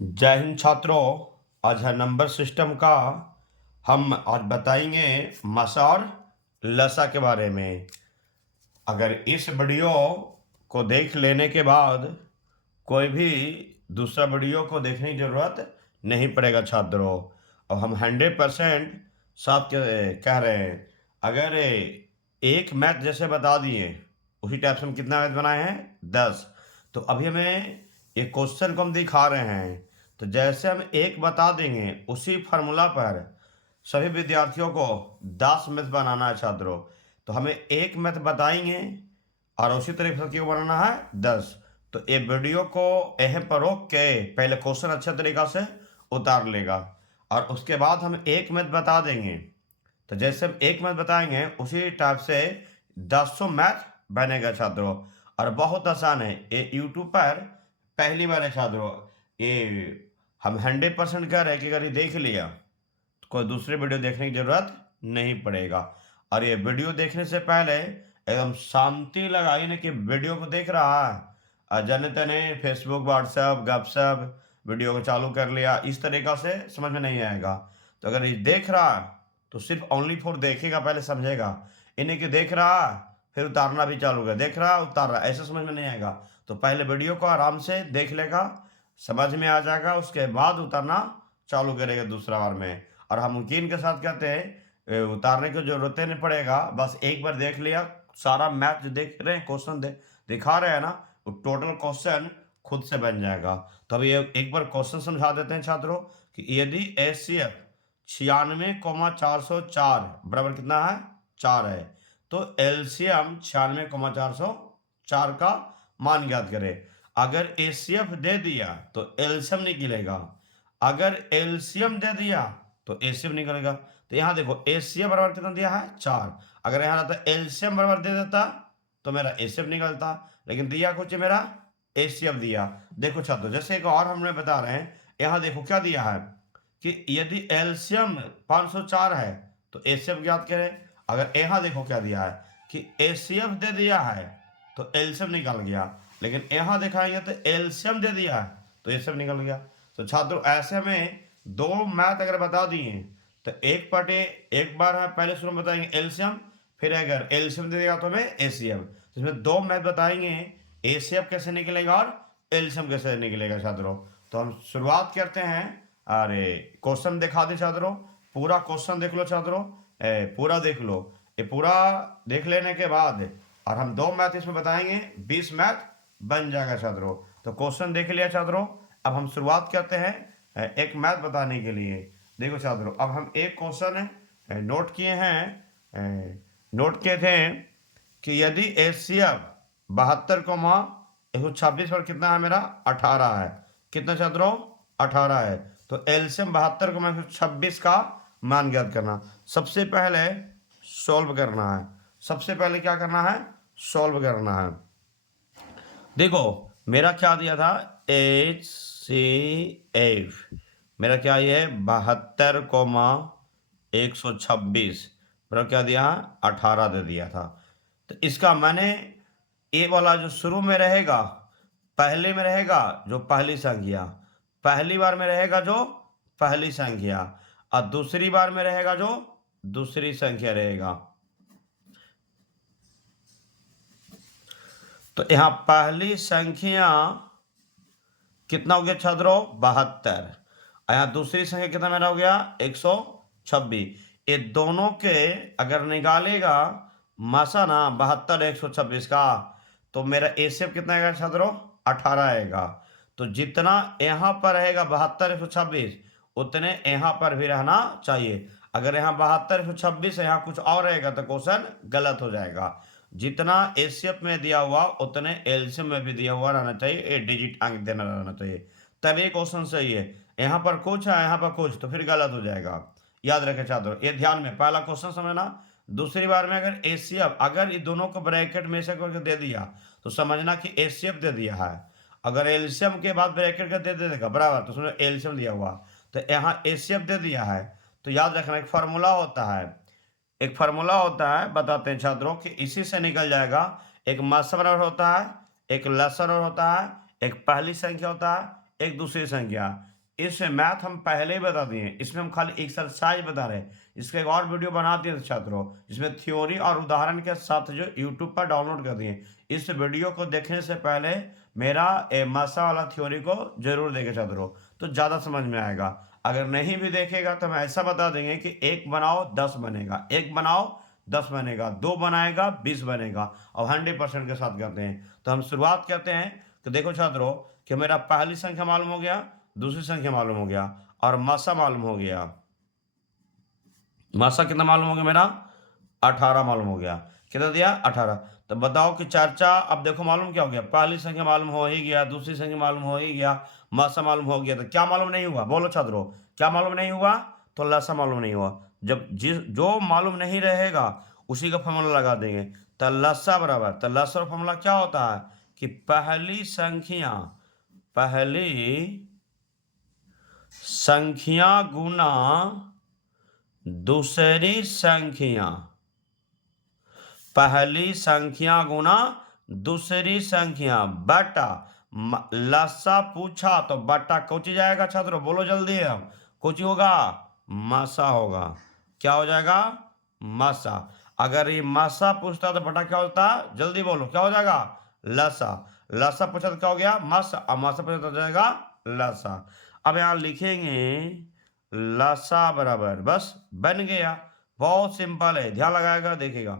जय हिंद छात्रों। आज है नंबर सिस्टम का। हम आज बताएंगे मसा और लसा के बारे में। अगर इस वीडियो को देख लेने के बाद कोई भी दूसरा वीडियो को देखने की ज़रूरत नहीं पड़ेगा छात्रों। और हम 100% साथ कह रहे हैं। अगर एक मैथ जैसे बता दिए उसी टाइप से हम कितना मैथ बनाए हैं 10। तो अभी हमें एक क्वेश्चन को हम दिखा रहे हैं। तो जैसे हम एक बता देंगे उसी फार्मूला पर सभी विद्यार्थियों को 10 मैथ बनाना है छात्रों। तो हमें एक मैथ बताएंगे और उसी तरीके से क्यों बनाना है 10। तो ये वीडियो को यहीं पर रोक के पहले क्वेश्चन अच्छे तरीक़ा से उतार लेगा और उसके बाद हम एक मैथ बता देंगे। तो जैसे हम एक मैथ बताएंगे उसी टाइप से 10 मैथ बनेगा छात्रों। और बहुत आसान है, ये यूट्यूब पर पहली बार है छात्रों। ये हम 100% कह रहे हैं कि अगर ये देख लिया तो कोई दूसरे वीडियो देखने की ज़रूरत नहीं पड़ेगा। और ये वीडियो देखने से पहले एकदम शांति लगाई ना कि वीडियो को देख रहा है और जाने तने फेसबुक व्हाट्सएप गपशप वीडियो को चालू कर लिया, इस तरीक़ा से समझ में नहीं आएगा। तो अगर ये देख रहा है तो सिर्फ ओनली फॉर देखेगा, पहले समझेगा। इन्हें कि देख रहा फिर उतारना भी चालू कर, देख रहा उतार रहा, ऐसा समझ में नहीं आएगा। तो पहले वीडियो को आराम से देख लेगा, समझ में आ जाएगा, उसके बाद उतारना चालू करेगा दूसरा बार में। और हम यकीन के साथ कहते हैं उतारने की जरूरत नहीं पड़ेगा, बस एक बार देख लिया सारा मैथ जो देख रहे हैं क्वेश्चन दिखा रहे हैं ना, वो टोटल क्वेश्चन खुद से बन जाएगा। तो अभी एक बार क्वेश्चन समझा देते हैं छात्रों कि यदि HCF 96,404 बराबर कितना है 4 है, तो LCM 96,404 का मान ज्ञात करें। अगर HCF दे दिया तो LCM निकलेगा, अगर LCM दे दिया तो HCF निकलेगा। तो यहाँ देखो HCF बराबर कितना दिया है 4, अगर यहाँ रहता LCM बराबर दे देता तो मेरा HCF निकलता, लेकिन दिया कुछ मेरा HCF दिया। देखो छात्रों जैसे एक और हमने बता रहे हैं, यहाँ देखो क्या दिया है कि यदि LCM 504 है तो HCF ज्ञात करें। अगर यहाँ देखो क्या दिया है कि HCF दे दिया है तो LCM निकल गया, लेकिन यहाँ दिखाएंगे तो LCM दे दिया है तो HCF निकल गया। तो छात्रों ऐसे में दो मैथ अगर बता दिए तो एक बार है पहले शुरू में बताएंगे LCM, फिर अगर LCM दे देगा तो हमें HCF। तो इसमें दो मैथ बताएंगे, HCF कैसे निकलेगा और LCM कैसे निकलेगा छात्रों। तो हम शुरुआत करते हैं। अरे क्वेश्चन दिखा दे छात्रों, पूरा क्वेश्चन देख लो छात्रों, पूरा देख लो। ये पूरा देख लेने के बाद और हम दो मैथ इसमें बताएंगे, 20 मैथ बन जाएगा छात्रों। तो क्वेश्चन देख लिया छात्रों, अब हम शुरुआत करते हैं एक मैथ बताने के लिए। देखो छात्रों अब हम एक क्वेश्चन नोट किए हैं, नोट किए थे कि यदि HCF 72,126 पर कितना है मेरा 18 है। कितना छात्रों 18 है। तो LCM 72,126 का मान ज्ञात करना। सबसे पहले सॉल्व करना है, सबसे पहले क्या करना है सॉल्व करना है। देखो मेरा क्या दिया था HCF, मेरा क्या ये 72,126 बराबर क्या दिया 18 दे दिया था। तो इसका मैंने ये वाला जो शुरू में रहेगा पहले में रहेगा जो पहली संख्या, पहली बार में रहेगा जो पहली संख्या, और दूसरी बार में रहेगा जो दूसरी संख्या रहेगा। तो यहाँ पहली संख्या कितना हो गया छात्रों 72, यहाँ दूसरी संख्या कितना मेरा हो गया 126। ये दोनों के अगर निकालेगा मसा ना 72 126 का, तो मेरा HCF कितना आएगा छात्रों 18 आएगा। तो जितना यहाँ पर रहेगा 72 126 उतने यहाँ पर भी रहना चाहिए। अगर यहाँ 72 126 यहाँ कुछ और रहेगा तो क्वेश्चन गलत हो जाएगा। जितना HCF में दिया हुआ उतने LCM में भी दिया हुआ रहना चाहिए, एक डिजिट अंक देना रहना चाहिए, तब ये क्वेश्चन सही है। यहाँ पर कुछ है यहाँ पर कुछ तो फिर गलत हो जाएगा। याद रखें छात्रों, ये ध्यान में पहला क्वेश्चन समझना। दूसरी बार में अगर HCF अगर ये दोनों को ब्रैकेट में से करके दे दिया तो समझना कि HCF दे दिया है। अगर LCM के बाद ब्रैकेट का दे देगा बराबर तो उसमें LCM दिया हुआ, तो यहाँ HCF दे दिया है। तो याद रखना एक फार्मूला होता है, एक फार्मूला होता है बताते हैं छात्रों कि इसी से निकल जाएगा। एक मसा बराबर होता है, एक लसा बराबर होता है, एक पहली संख्या होता है, एक दूसरी संख्या। इस मैथ हम पहले ही बता दिए, इसमें हम खाली एक्सरसाइज बता रहे हैं। इसका एक और वीडियो बना दिए छात्रों, इसमें थ्योरी और उदाहरण के साथ जो यूट्यूब पर डाउनलोड कर दिए। इस वीडियो को देखने से पहले मेरा मासा वाला थ्योरी को जरूर देखें छात्रों, तो ज़्यादा समझ में आएगा। अगर नहीं भी देखेगा तो हम ऐसा बता देंगे कि 1 बनाओ 10 बनेगा, 1 बनाओ 10 बनेगा, 2 बनाएगा 20 बनेगा, और 100% के साथ करते हैं। तो हम शुरुआत करते हैं। तो देखो छात्रों कि मेरा पहली संख्या मालूम हो गया, दूसरी संख्या मालूम हो गया, और मासा मालूम हो गया। मासा कितना मालूम हो गया मेरा? 18 मालूम हो गया। कितना दिया? 18। तो बताओ कि चर्चा, अब देखो मालूम क्या हो गया, पहली संख्या मालूम हो ही गया, दूसरी संख्या मालूम हो ही गया, मासा मालूम हो गया। तो क्या मालूम नहीं हुआ? बोलो छात्रों, क्या मालूम नहीं हुआ? तो लसा मालूम नहीं हुआ। जब जो मालूम नहीं रहेगा उसी का फॉर्मूला लगा देंगे। तो लसा बराबर, तो लसा का फॉर्मूला क्या होता है कि पहली संख्या गुना दूसरी संख्या, पहली संख्या गुना दूसरी संख्या बटा लसा पूछा तो बटा कोची जाएगा छात्रों? बोलो जल्दी, हम कोची होगा? मासा होगा। क्या हो जाएगा? मासा। अगर ये मासा पूछता तो बटा क्या होता? जल्दी बोलो, क्या हो जाएगा? लसा। लसा पूछा तो क्या हो गया? मासा, और मासा पूछा तो जाएगा लसा। अब यहां लिखेंगे लसा बराबर, बस बन गया। बहुत सिंपल है, ध्यान लगाएगा, देखेगा।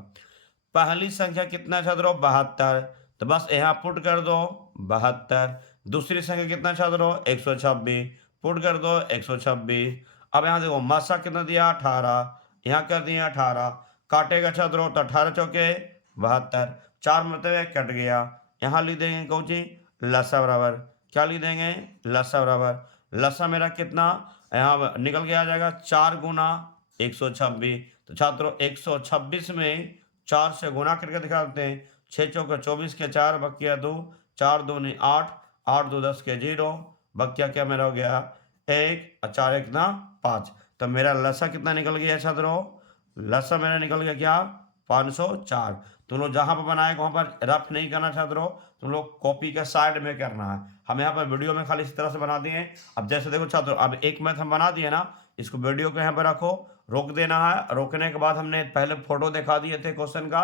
पहली संख्या कितना छात्रों? 72। तो बस यहाँ पुट कर दो 72। दूसरी संख्या कितना छात्रों? 126, पुट कर दो 126। अब यहाँ देखो मासा कितना दिया? 18, यहाँ कर दिया 18। काटेगा छात्रों तो 18 चौके 72, 4 मतलब कट गया। यहाँ लिख देंगे कौची? लसा बराबर, क्या लिख देंगे? लसा बराबर, लसा मेरा कितना यहाँ निकल के आ जाएगा? 4 गुना 126। तो छात्रों 126 में 4 से गुना करके दिखा देते हैं। 6 चौके 24 के 4, बकिया 2, 4 दूनी 8, 8 2 10 के 0, बकिया क्या मेरा हो गया? 1, और 4 1 ना 5। तो मेरा लसा कितना निकल गया छात्रों? लसा मेरा निकल गया क्या? 504। तुम लोग जहाँ पर बनाएगा वहाँ पर रफ नहीं करना छात्रों, तुम लोग कॉपी के साइड में करना है। हम यहाँ पर वीडियो में खाली इस तरह से बना दिए। अब जैसे देखो छात्रों, अब एक मैथ हम बना दिए ना, इसको वीडियो को यहाँ पर रखो, रोक देना है। रोकने के बाद हमने पहले फोटो दिखा दिए थे क्वेश्चन का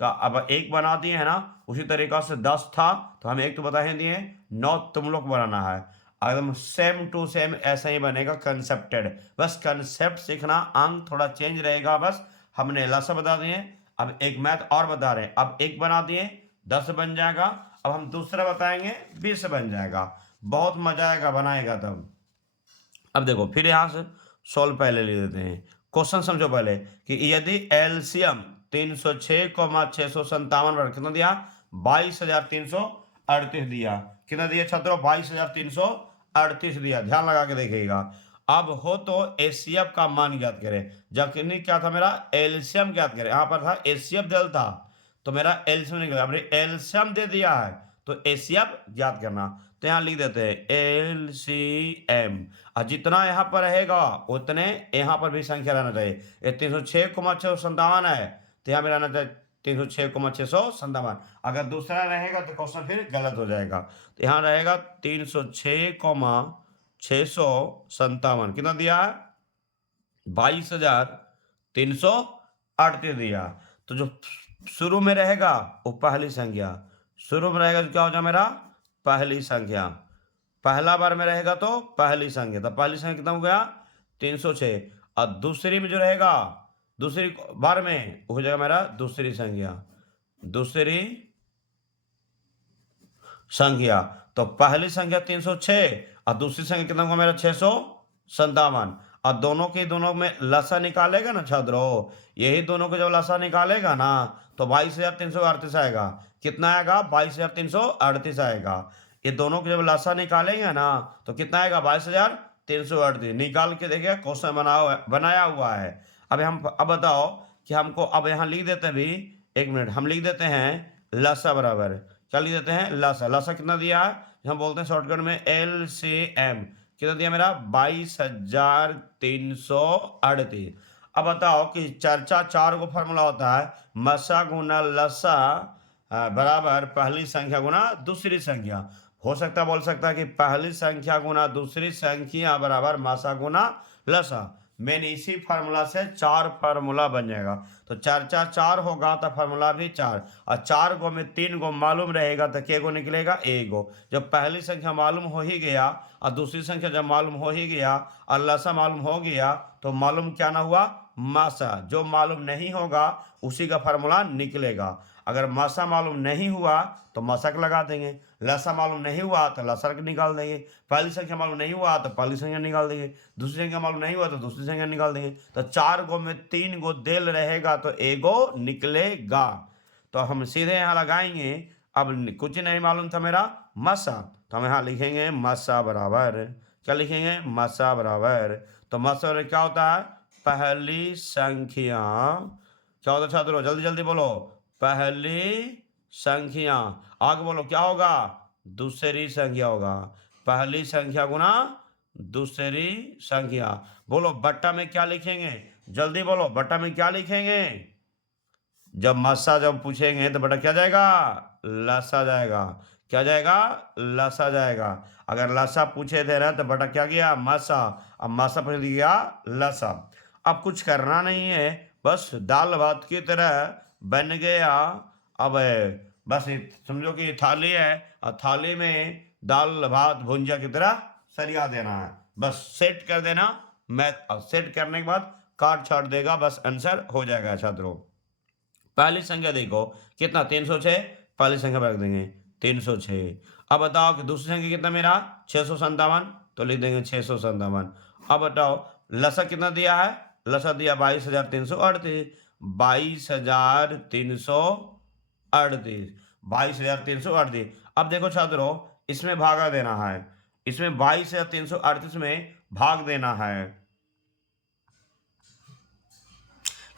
अब एक बना दिए है ना। उसी तरीका से 10 था तो हम एक तो बता ही दिए, 9 तुम लोग बनाना है। एकदम सेम टू सेम ऐसा ही बनेगा, कंसेप्टेड। बस कंसेप्ट सीखना, अंक थोड़ा चेंज रहेगा। बस हमने लसा बता दिए, अब एक मैथ और बता रहे हैं। अब एक बना दिए 10 बन जाएगा, अब हम दूसरा बताएंगे 20 बन जाएगा। बहुत मजा आएगा बनाएगा तब। अब देखो फिर यहाँ से सॉल्व पहले ले लेते हैं। क्वेश्चन समझो पहले कि यदि एलसीएम 306,657 पर कितना दिया? 22,338 दिया। कितना दिया छात्रों? 22,338 दिया। ध्यान लगा के देखिएगा। अब हो तो एचसीएफ का मान ज्ञात करें। जबकि क्या था मेरा? एलसीएम ज्ञात करें। यहाँ पर था एचसीएफ दिया था, तो मेरा एलसीएम निकला। हमने एलसीएम दे दिया है तो एचसीएफ ज्ञात करना। तो यहाँ लिख देते हैं एलसीएम, और जितना यहाँ पर रहेगा उतने यहाँ पर भी संख्या रहना चाहिए। ये 306,657 है, तो यहाँ में रहना चाहिए 306,657। अगर दूसरा रहेगा तो क्वेश्चन फिर गलत हो जाएगा। तो यहाँ रहेगा 306,657। कितना दिया है? 22,338 दिया। तो जो शुरू में रहेगा वो पहली संख्या, शुरू में रहेगा तो क्या हो जाए मेरा? पहली संख्या। पहला बार में रहेगा तो पहली संख्या, तो पहली संख्या कितना हो गया? 306। और दूसरी में जो रहेगा, दूसरी बार में हो जाएगा मेरा दूसरी संख्या, दूसरी संख्या। तो पहली संख्या 306 और दूसरी संख्या कितना होगा मेरा? 657। और दोनों में लसा निकालेगा ना छात्रों, यही दोनों को जब लसा निकालेगा ना तो 22,338 आएगा। कितना आएगा? 22,338 आएगा। ये दोनों को जब लसा निकालेंगे ना तो कितना आएगा? 22,338। निकाल के देखिए, क्वेश्चन बनाया हुआ है। अब बताओ कि हमको, अब यहाँ लिख देते हैं भी, 1 मिनट, हम लिख देते हैं लसा बराबर, क्या लिख देते हैं? लसा। लसा कितना दिया है? हम बोलते हैं शॉर्टकट में एलसीएम। कितना दिया मेरा? 22,338। अब बताओ कि चर्चा 4 को फॉर्मूला होता है, मसा गुना लसा बराबर पहली संख्या गुना दूसरी संख्या। हो सकता बोल सकता है कि पहली संख्या गुना दूसरी संख्या बराबर मासा गुना लसा। मेन इसी फार्मूला से 4 फार्मूला बन जाएगा। तो 4 4 4 होगा तो फार्मूला भी 4, और 4 गो में 3 गो मालूम रहेगा तो के गो निकलेगा, एक गो। जब पहली संख्या मालूम हो ही गया और दूसरी संख्या जब मालूम हो ही गया और लसा मालूम हो गया तो मालूम क्या ना हुआ, मासा। जो मालूम नहीं होगा उसी का फार्मूला निकलेगा। अगर मासा मालूम नहीं हुआ तो मासा का लगा देंगे, लसा मालूम नहीं हुआ तो लसा का निकाल देंगे, पहली संख्या मालूम नहीं हुआ तो पहली संख्या निकाल देंगे, दूसरी संख्या मालूम नहीं हुआ तो दूसरी संख्या निकाल देंगे। तो 4 गो में 3 गो देल रहेगा तो एगो निकलेगा। तो हम सीधे यहाँ लगाएंगे। अब कुछ नहीं मालूम था मेरा, मासा, तो हम यहाँ लिखेंगे मासा बराबर, क्या लिखेंगे, मासा बराबर। तो मासा बराबर क्या होता है, पहली संख्या, क्या होता है छात्रों, जल्दी जल्दी बोलो, पहली संख्या, आगे बोलो क्या होगा, दूसरी संख्या होगा। पहली संख्या गुना दूसरी संख्या। बोलो बट्टा में क्या लिखेंगे, जल्दी बोलो, बट्टा में क्या लिखेंगे। जब मस्सा जब पूछेंगे तो बटा क्या जाएगा, लसा जाएगा। क्या जाएगा, लसा जाएगा। अगर लसा पूछे थे ना तो बटा क्या गया, मसा। अब मसा पूछ गया लसा। अब कुछ करना नहीं है, बस दाल भात की तरह बन गया। अब बस समझो कि थाली है और थाली में दाल भात भुंजिया की तरह सरिया देना है, बस सेट कर देना। मैथ सेट करने के बाद काट छाट देगा, बस आंसर हो जाएगा छात्रों। पहली संख्या देखो कितना, 306, पहली संख्या पर रख देंगे 306। अब बताओ कि दूसरी संख्या कितना मेरा 657, तो लिख देंगे 657। अब बताओ लसा कितना दिया है, लसा दिया 22,338, 22,338, 22,338। अब देखो छात्रों इसमें भागा देना है, इसमें 22,338 में भाग देना है,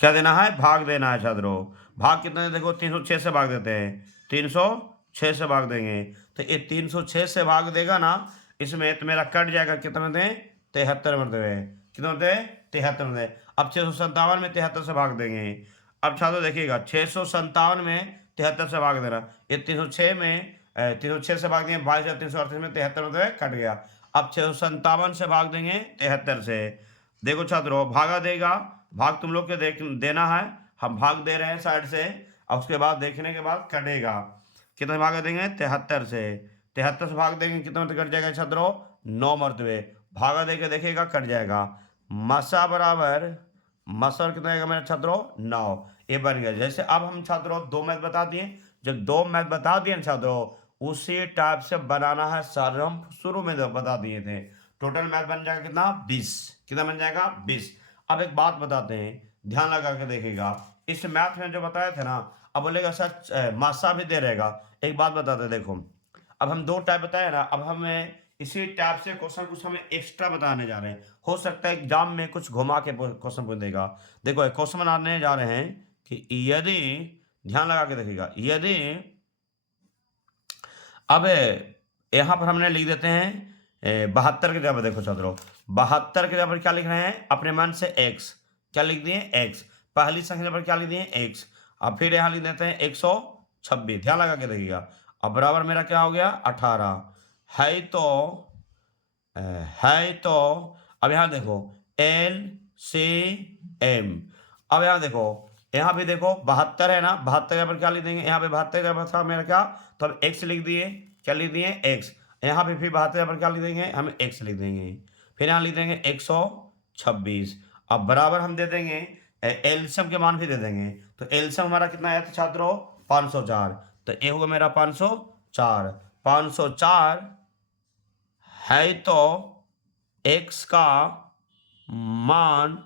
क्या देना है, भाग देना है छात्रों। भाग कितना है देखो, 306 से भाग देते हैं, 306 से भाग देंगे तो ये 306 से भाग देगा ना, इसमें तो मेरा कट जाएगा कितना में, 73 मरतबे, कितना होते हैं 73 में। अब 657 में 73 से भाग देंगे। अब छात्रों देखिएगा 657 में 73 से भाग देना, ये 306 में 306 से भाग देंगे, 22,338 में 73 मरतबे कट गया। अब 657 से भाग देंगे 73 से। देखो छात्रों भागा देगा, भाग तुम लोग के देना है, हम भाग दे रहे हैं साइड से, और उसके बाद देखने के बाद कटेगा। कितने भाग देंगे, 73 से, 73 से भाग देंगे कितने मरतबे कट जाएगा छात्रों, 9 मरतबे। भागा दे के देखेगा कट जाएगा। मसा बराबर, मसा कितना आएगा मेरा छात्रों, 9। ये बन गया। जैसे अब हम छात्रों 2 मैथ बता दिए, जब 2 मैथ बता दिए छात्रों उसी टाइप से बनाना है सारे, हम शुरू में बता दिए थे। टोटल मैथ बन जाएगा कितना, 20। कितना बन जाएगा, 20। अब एक बात बताते हैं, ध्यान लगा के देखिएगा, इस मैथ में जो बताए थे ना, अब बोलेगा सर मासा भी दे रहेगा। एक बात बताते देखो, अब हम 2 टाइप बताए ना, अब हमें इसी टाइप से क्वेश्चन कुछ हमें एक्स्ट्रा बताने जा रहे हैं। हो सकता है एग्जाम में कुछ घुमा के क्वेश्चन पूछ देगा। देखो एक क्वेश्चन बनाने जा रहे हैं कि यदि, ध्यान लगा के देखिएगा, यदि अब यहाँ पर हमने लिख देते हैं 72 की जगह पर, देखो छात्रों 72 की जगह पर क्या लिख रहे हैं, अपने मन से x, क्या लिख दिए x, पहली संख्या पर क्या लिख दिए x। अब फिर यहाँ लिख देते हैं 126, ध्यान लगा के देखिएगा। अब बराबर मेरा क्या हो गया, 18 है तो अब यहाँ देखो LCM। अब यहाँ देखो, यहाँ भी देखो 72 है ना, 72 पर क्या लिख देंगे, यहाँ पे 72 पर था मेरा क्या, तो अब x लिख दिए, क्या लिख दिए x। यहाँ पे फिर 72 पर क्या लिख देंगे, हम x लिख देंगे, फिर यहाँ लिख देंगे 126। अब बराबर हम दे देंगे एलसीएम के मान भी दे देंगे। तो एलसीएम हमारा कितना आया था छात्रों, 504। तो ये होगा मेरा 504। 504 है तो x का मान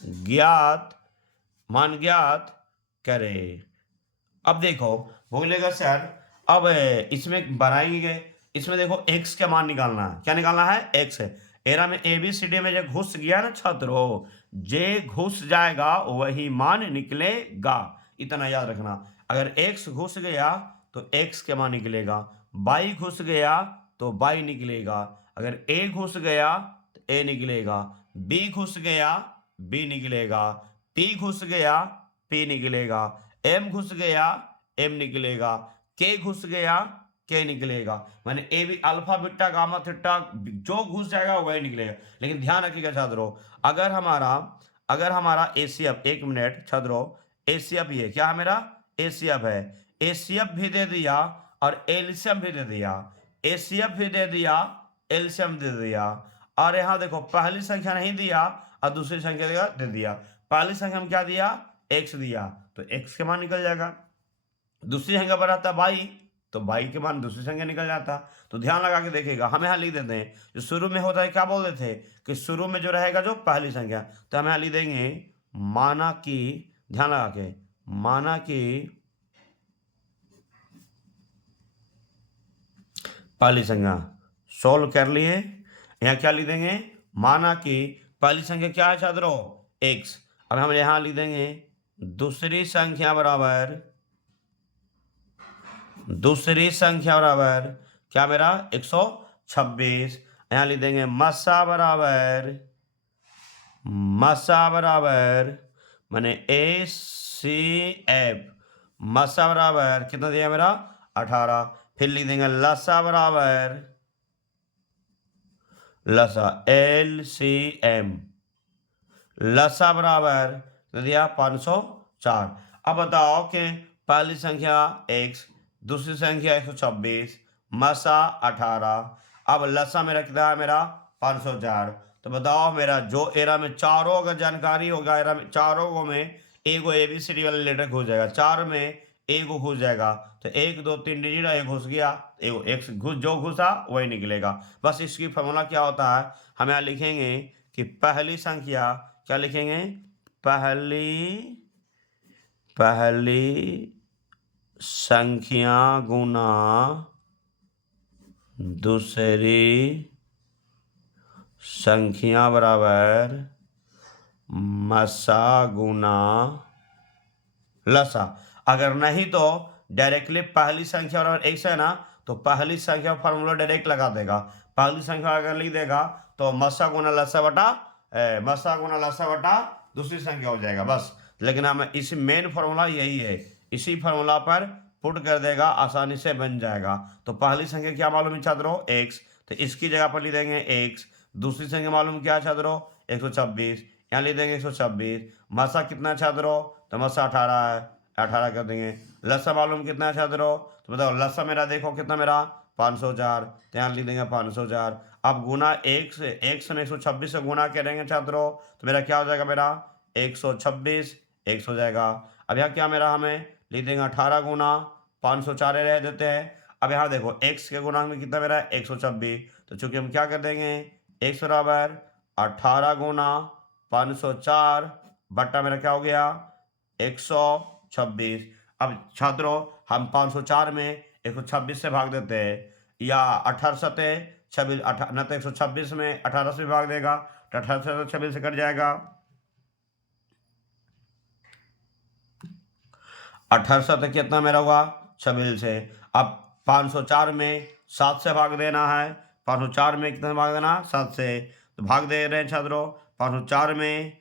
ज्ञात करें। अब देखो बोलेगा सर अब इसमें बनाएंगे, इसमें देखो x का मान निकालना है, क्या निकालना है, x है। एरा में ABCD में जो घुस गया ना छात्रों, जे घुस जाएगा वही मान निकलेगा, इतना याद रखना। अगर x घुस गया तो x के मान निकलेगा, y घुस गया तो y निकलेगा, अगर a घुस गया तो a निकलेगा, b घुस गया b निकलेगा, p घुस गया p निकलेगा, m घुस गया m निकलेगा, k घुस गया के निकलेगा, माने ए भी अल्फा बीटा गामा थीटा जो घुस जाएगा वही निकलेगा। लेकिन ध्यान रखिएगा छात्रों, अगर हमारा एसीएफ, 1 मिनट छात्रों, एसीएफ ये क्या है मेरा एसीएफ है, एसीएफ भी दे दिया और एलसीएम भी दे दिया, एसीएफ भी दे दिया, एलसीएम दे दिया, और यहाँ देखो पहली संख्या नहीं दिया और दूसरी संख्या दे दिया। पहली संख्या में क्या दिया x दिया तो x के मान निकल जाएगा, दूसरी संख्या पर आता y तो y के मान दूसरी संख्या निकल जाता। तो ध्यान लगा के देखिएगा, हम यहाँ लिख देते हैं जो शुरू में होता है क्या बोल रहे थे कि शुरू में जो रहेगा जो पहली संख्या, तो हम यहाँ लिख देंगे माना कि, ध्यान लगा के, माना कि पहली संख्या सोल्व कर लिए। यहाँ क्या लिख देंगे, माना कि पहली संख्या क्या है छात्रों x। अब हम यहाँ लिख देंगे दूसरी संख्या बराबर क्या मेरा 126। यहाँ लिख देंगे मसा बराबर माने ACF, मसा बराबर कितना दिया मेरा 18। फिर लिख देंगे लसा बराबर LCM, लसा बराबर दिया 504। अब बताओ कि पहली संख्या x, दूसरी संख्या 126, मसा 18, अब लसा मेरा कितना है मेरा 504। तो बताओ मेरा जो एरा में चारों अगर जानकारी होगा, एरा में चारों में एगो ABCD वाले लेटर घुस जाएगा, 4 में एगो घुस जाएगा, तो 1 2 3 डिजिट एक घुस गया, एगो x जो घुसा वही निकलेगा। बस इसकी फॉर्मूला क्या होता है, हम यहाँ लिखेंगे कि पहली संख्या क्या लिखेंगे, पहली संख्या गुना दूसरी संख्या बराबर मसा गुना लसा। अगर नहीं तो डायरेक्टली पहली संख्या बराबर x है ना, तो पहली संख्या फॉर्मूला डायरेक्ट लगा देगा। पहली संख्या अगर लिख देगा तो मसा गुना लसा बटा दूसरी संख्या हो जाएगा बस। लेकिन हमें इसी मेन फॉर्मूला यही है, इसी फॉर्मूला पर पुट कर देगा, आसानी से बन जाएगा। तो पहली संख्या क्या मालूम है छात्रों x, तो इसकी जगह पर लिख देंगे x। दूसरी संख्या मालूम क्या है छात्रों 126, यहाँ लिख देंगे 126। मसा कितना छात्रों, तो मसा 18 है, 18 कर देंगे। लसा मालूम कितना है छात्रों, तो बताओ लसा मेरा देखो कितना मेरा 504, तो यहाँ लिख देंगे 504। अब गुना x ने 126 से गुना करेंगे छात्रों, तो मेरा क्या हो जाएगा मेरा 126 x हो जाएगा। अब यहाँ क्या मेरा हमें लिख देंगे 18 गुना 504 रह देते हैं। अब यहाँ देखो x के गुना में कितना मेरा 126, तो चूंकि हम क्या कर देंगे x बराबर 18 गुना 504 बट्टा मेरा क्या हो गया 126। अब छात्रों हम 504 में 126 से भाग देते हैं, या 18 सते 26, न तो 126 में 18 से भाग देगा तो 18 से 26 से कट जाएगा, 18 सते कितना मेरा हुआ 26 से। अब 504 में 7 से भाग देना है, 504 में कितना भाग देना 7 से, तो भाग दे रहे हैं छात्रों 504 में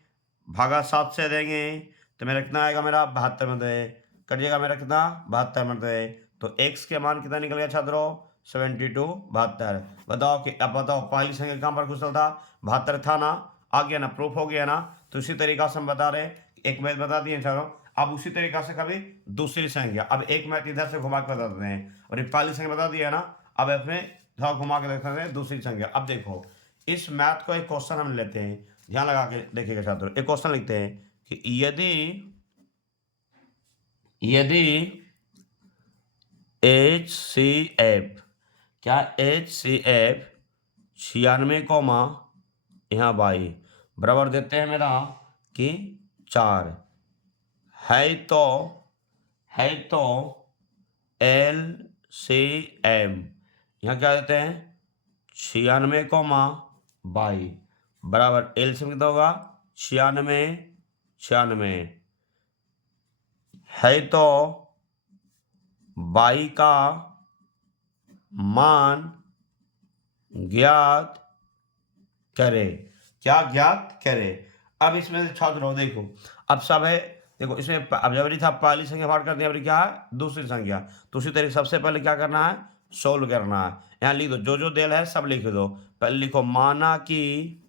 भागा 7 से देंगे तो मेरा कितना आएगा मेरा 72 में दे, कटिएगा मेरा कितना 72 में दे। तो x के मान कितना निकल गया छात्रों 72, 72। बताओ कि अब बताओ पहली संख्या कहाँ पर कुशल था 72 था ना, आ गया ना, प्रूफ हो गया ना। तो इसी तरीका से हम बता रहे हैं, एक मैथ बता दिए छात्रों, अब उसी तरीका से कभी दूसरी संख्या, अब एक मैथ इधर से घुमा के बता देते हैं, और ये पहली संख्या बता दिया ना, अब इसमें थोड़ा घुमा के देखते हैं दूसरी संख्या। अब देखो इस मैथ को एक क्वेश्चन हम लेते हैं, ध्यान लगा के देखिएगा छात्रों। एक क्वेश्चन लिखते हैं कि यदि HCF, क्या HCF 96, यहाँ y बराबर देते हैं मेरा कि 4 है, तो LCM यहाँ क्या देते हैं 96, y बराबर LCM कितना होगा 96 है, तो y का मान ज्ञात करे। क्या ज्ञात करे। अब इसमें छात्रों देखो अब सब है, देखो इसमें अब जबरी था पहली संख्या भाग कर दिया, अभी क्या है दूसरी संख्या, तो उसी तरीके सबसे पहले क्या करना है सोल्व करना है। यहाँ लिख दो, जो दिल है सब लिख दो। पहले लिखो माना कि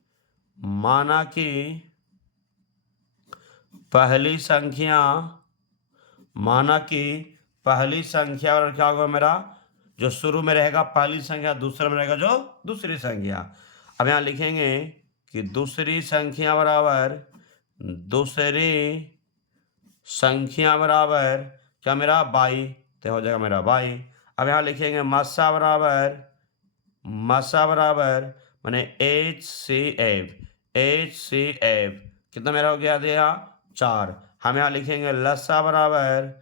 पहली संख्या, माना कि पहली संख्या, और क्या होगा मेरा, जो शुरू में रहेगा पहली संख्या, दूसरे में रहेगा जो दूसरी संख्या। अब यहाँ लिखेंगे कि दूसरी संख्या बराबर क्या मेरा 22, तो हो जाएगा मेरा 22। अब यहाँ लिखेंगे मसा बराबर मैंने HCF कितना मेरा हो गया दिया 4। हम यहाँ लिखेंगे लसा बराबर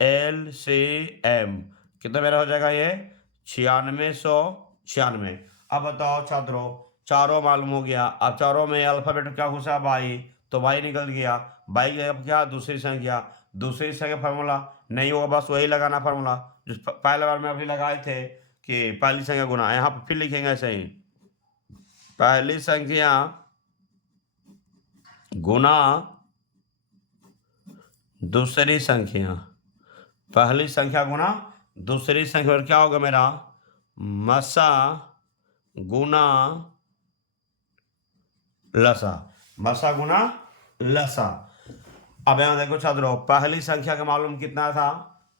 LCM कितना मेरा हो जाएगा ये 9696। अब बताओ छात्रों, चारों मालूम हो गया। अब चारों में अल्फाबेट क्या घुसा 22, तो 22 निकल गया। 22 अब क्या दूसरी संख्या फार्मूला नहीं होगा, बस वही लगाना फार्मूला जो पहले बार में अभी लगाए थे कि पहली संख्या गुना। यहाँ पर फिर लिखेंगे ऐसे ही, पहली संख्या गुना दूसरी संख्या, पहली संख्या गुना दूसरी संख्या, और क्या होगा मेरा मसा गुना लसा। अब यहाँ देखो छात्रों, पहली संख्या का मालूम कितना था,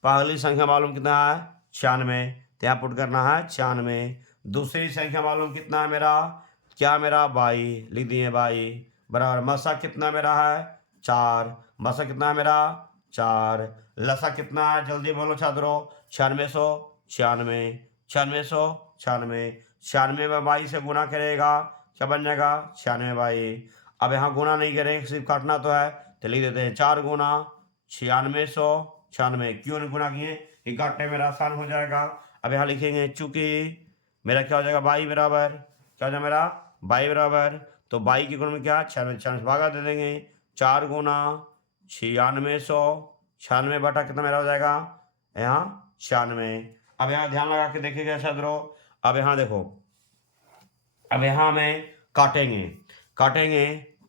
पहली संख्या मालूम कितना है 96, तो यहाँ पुट करना है 96। दूसरी संख्या मालूम कितना है मेरा, क्या मेरा 22, लिख दिए 22 बराबर मसा कितना मेरा है 4, मसा कितना है मेरा 4, लसा कितना है जल्दी बोलो छात्रों 9696 96 में 22 से गुना करेगा क्या बन जाएगा 9622। अब यहाँ गुना नहीं करेंगे, सिर्फ काटना तो है, तो लिख देते हैं 4 गुना 9696। क्यों नहीं गुना किए, ये काटने में आसान हो जाएगा। अब यहाँ लिखेंगे चूंकि मेरा क्या हो जाएगा 22 बराबर, क्या हो जाएगा मेरा 22 बराबर, तो 22 के गुण में क्या 96 भागा दे देंगे, 4 गुना 9696 बटा कितना मेरा हो जाएगा यहाँ 96। अब यहाँ ध्यान लगा के देखिएगा छात्रों। अब यहाँ देखो, अब यहाँ में काटेंगे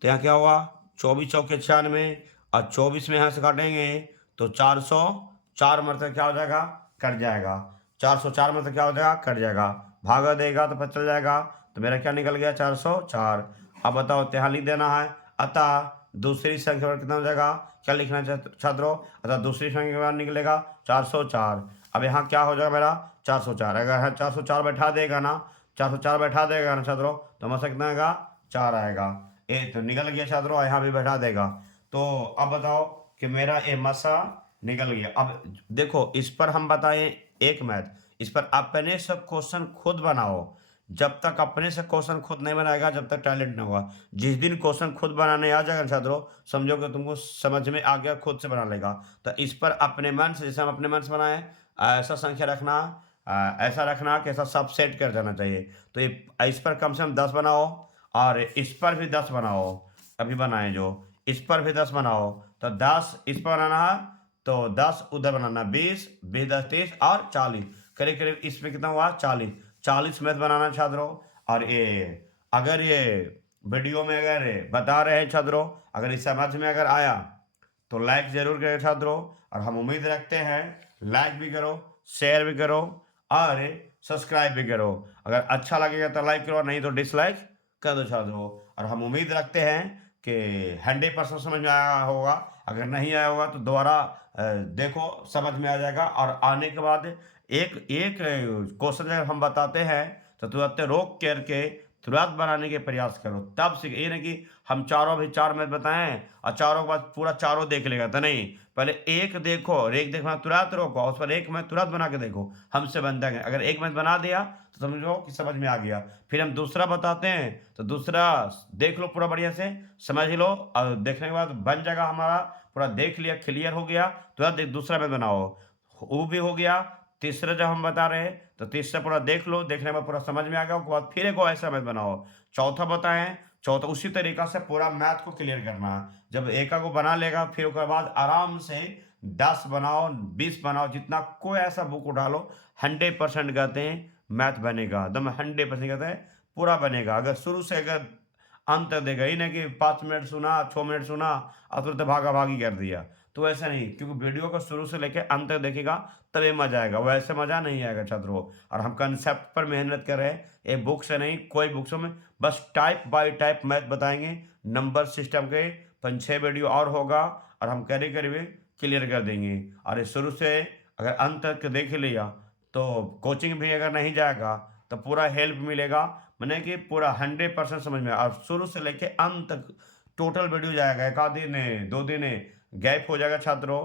तो यहाँ क्या हुआ 24 चौके 96, और 24 में यहाँ से काटेंगे तो 404 मतलब क्या हो जाएगा कट जाएगा, 404 मतलब क्या हो जाएगा कट जाएगा, भागा देगा तो पता चल जाएगा, तो मेरा क्या निकल गया 404। अब बताओ तो यहाँ लिख देना है, अतः दूसरी संख्या पर कितना हो जाएगा, क्या लिखना है छात्रों, अतः दूसरी संख्या के बाद निकलेगा 404। अब यहाँ क्या हो जाएगा मेरा 404, अगर यहाँ 404 बैठा देगा ना, 404 बैठा देगा ना छात्रों, तो हमारा कितना आएगा 4 आएगा। ए तो निकल गया छात्रों, यहाँ भी बैठा देगा। तो अब बताओ कि मेरा ये मसा निकल गया। अब देखो इस पर हम बताएं एक मैथ, इस पर अपने से क्वेश्चन खुद बनाओ। जब तक अपने से क्वेश्चन खुद नहीं बनाएगा जब तक टैलेंट नहीं होगा। जिस दिन क्वेश्चन खुद बनाने आ जाएगा छात्रों, समझो कि तुमको समझ में आ गया, खुद से बना लेगा। तो इस पर अपने मन से, जैसे हम अपने मन से बनाए ऐसा संख्या रखना, ऐसा रखना कि ऐसा सब सेट कर जाना चाहिए। तो ये इस पर कम से कम 10 बनाओ, और इस पर भी 10 बनाओ, अभी बनाए जो इस पर भी 10 बनाओ, तो 10 इस पर बनाना है, तो 10 उधर बनाना, 20 20 10 30 और 40, करीब करीब इसमें कितना हुआ 40 मैथ बनाना छात्रों। और ये अगर ये वीडियो में अगर बता रहे हैं छात्रों, अगर इस समझ में अगर आया तो लाइक जरूर करें छात्रों, और हम उम्मीद रखते हैं लाइक भी करो, शेयर भी करो और सब्सक्राइब भी करो। अगर अच्छा लगेगा तो लाइक करो, नहीं तो डिसलाइक कर दो छात्रों। और हम उम्मीद रखते हैं कि 100% समझ में आया होगा, अगर नहीं आया होगा तो दोबारा देखो, समझ में आ जाएगा। और आने के बाद एक एक क्वेश्चन अगर हम बताते हैं तो तुरंत रोक करके तुरंत बनाने के प्रयास करो, तब सीख। ये नहीं कि हम चारों भी 4 मैथ बताएं और चारों के बाद पूरा चारों देख लेगा, तो नहीं, पहले एक देखो, एक देखना तुरंत रोको, उस पर एक मैथ तुरंत बना के देखो, हमसे बनता है। अगर एक मैथ बना दिया तो समझो कि समझ में आ गया, फिर हम दूसरा बताते हैं तो दूसरा देख लो पूरा बढ़िया से, समझ लो, और देखने के बाद बन जाएगा हमारा, पूरा देख लिया क्लियर हो गया, तुरंत दूसरा मैथ बनाओ, वो भी हो गया। तीसरा जब हम बता रहे हैं तो तीसरा पूरा देख लो, देखने में पूरा समझ में आ गया, उसके बाद फिर एक ऐसा मैथ बनाओ। चौथा बताएं, चौथा उसी तरीका से पूरा मैथ को क्लियर करना है। जब एक को बना लेगा फिर उसके बाद आराम से 10 बनाओ 20 बनाओ, जितना कोई ऐसा बुक उठा लो, 100% कहते हैं मैथ बनेगा, एकदम 100% कहते हैं पूरा बनेगा। अगर शुरू से अगर अंत देगा ही नहीं कि 5 मिनट सुना 6 मिनट सुना और तुरंत भागा भागी कर दिया, तो ऐसा नहीं, क्योंकि वीडियो को शुरू से लेकर अंत तक देखेगा तभी मजा आएगा, वैसे मजा नहीं आएगा छात्रों। और हम कंसेप्ट पर मेहनत कर रहे हैं, ये बुक से नहीं, कोई बुक्सों में बस टाइप बाय टाइप मैथ बताएंगे। नंबर सिस्टम के 5-6 वीडियो और होगा और हम करीब करीब क्लियर कर देंगे। और ये शुरू से अगर अंत तक देख लिया तो कोचिंग भी अगर नहीं जाएगा तो पूरा हेल्प मिलेगा, मैंने कि पूरा 100% समझ में। और शुरू से लेके अंत तक टोटल वीडियो जाएगा, एक आध दिन 2 दिन गैप हो जाएगा छात्रों,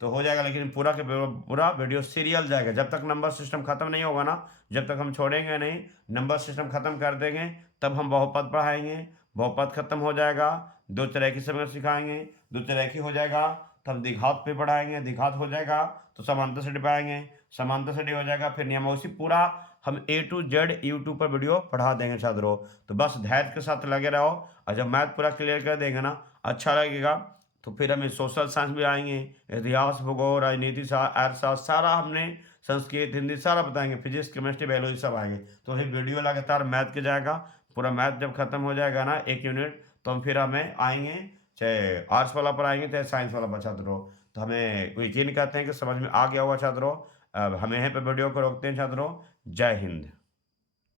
तो हो जाएगा, लेकिन पूरा के पूरा वीडियो सीरियल जाएगा। जब तक नंबर सिस्टम खत्म नहीं होगा ना, जब तक हम छोड़ेंगे नहीं, नंबर सिस्टम खत्म कर देंगे तब हम बहुपद पढ़ाएंगे। बहुपद खत्म हो जाएगा, दो तरह की समीकरण सिखाएंगे, दो तरह की हो जाएगा तब द्विघात पे पढ़ाएंगे, द्विघात हो जाएगा तो समांतर से पाएंगे, समांतर से हो जाएगा फिर नियमावली, पूरा हम A to Z यूट्यूब पर वीडियो पढ़ा देंगे छात्रों। तो बस धैर्य के साथ लगे रहो, और जब मैथ पूरा क्लियर कर देंगे ना, अच्छा लगेगा, तो फिर हमें सोशल साइंस भी आएंगे, इतिहास, भूगोल, राजनीति, अर्थशास्त्र, सारा हमने संस्कृत, हिंदी सारा बताएंगे, फिजिक्स, केमिस्ट्री, बायोलॉजी सब आएंगे। तो ये वीडियो लगातार मैथ के जाएगा, पूरा मैथ जब खत्म हो जाएगा ना 1 यूनिट, तो हम फिर हमें आएंगे, चाहे आर्ट्स वाला पर आएंगे चाहे साइंस वाला पर छात्रों। तो हमें यकीन करते हैं कि समझ में आ गया होगा छात्रों। अब हम यहीं पर वीडियो को रोकते हैं छात्रों। जय हिंद।